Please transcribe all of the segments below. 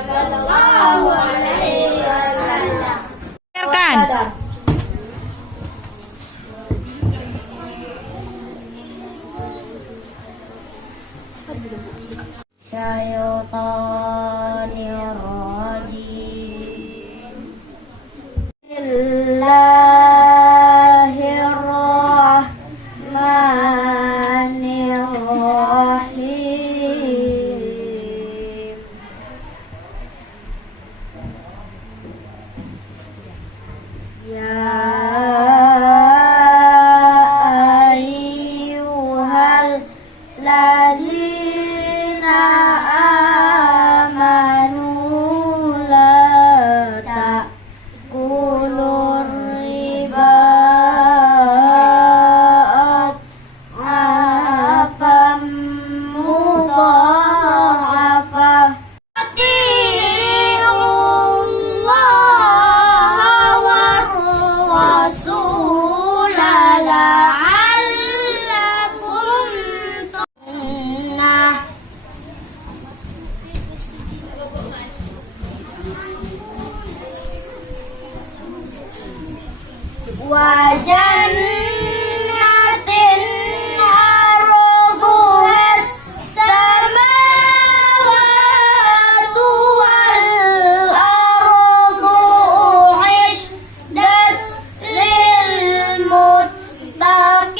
Sallallahu alaihi wasallam. Dengarkan. Syaitanir rajim. Bismillahirrahmanirrahim. Ya ayyuhal ladzina amanu la ta'kulur riba adhafan mudha'afah. Atiullaha war rasul la'allakum turhamun. Wa jannatin arduha as-samawati wal ardu u'iddat lil muttaqin.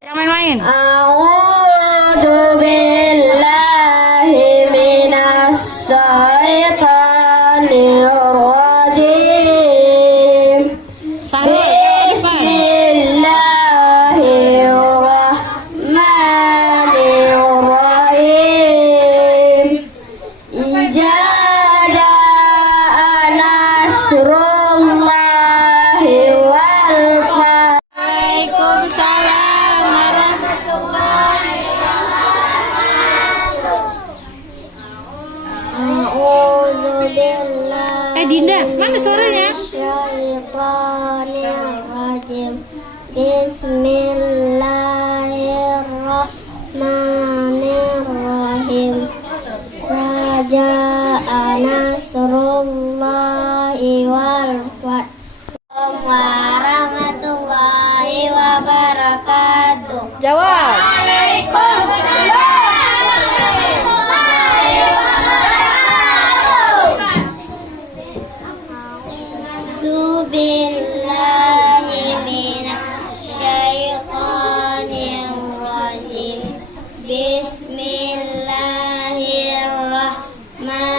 Jangan main-main. A'udzu billahi minas syaitonir rajim. Bismillahirrahmanirrahim. Idza jaa nasrullahi wal fath. Waalaikumsalam warahmatullahi A'udzu billahi Dinda, mana suaranya? Syaitanirrajim. Bismillahirrahmanirrahim. Jaa nasrullahi wal fath. Warahmatullahi wabarakatuh. Jawab. Waalaikumsalam warahmatullahi wabarakatuh. A'udzu billahi minasy syaithanir rajim. Bismillahirrahmanirrahim.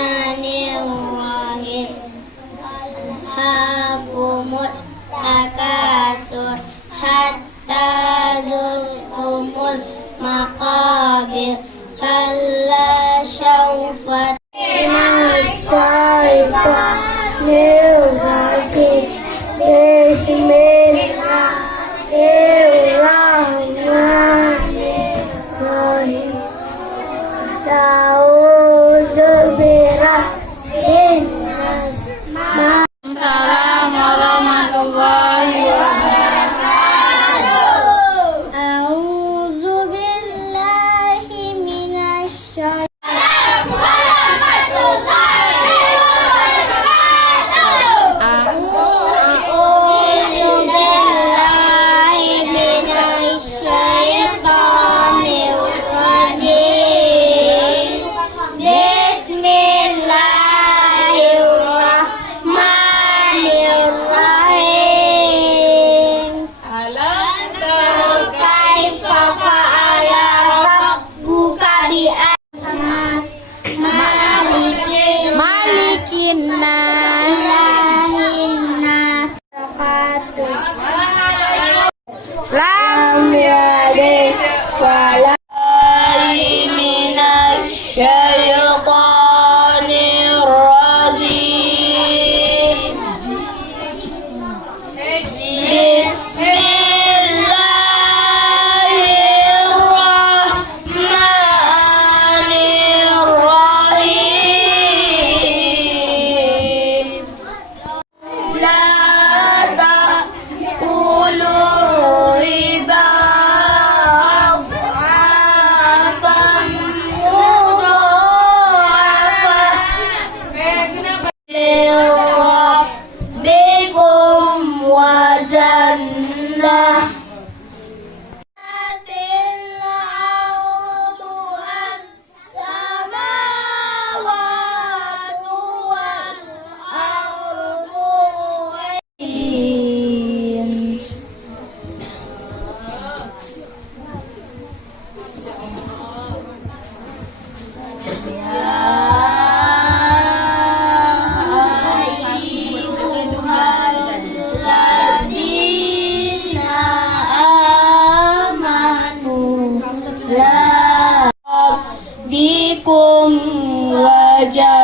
nas. Ilahinnas. Lam yalid walam minasy syaithanir rajim. Bismillahirrahmanirrahim. La ta'kulu riba adhafan mudha'afan lirabbikum wa jannah. Dikum wajah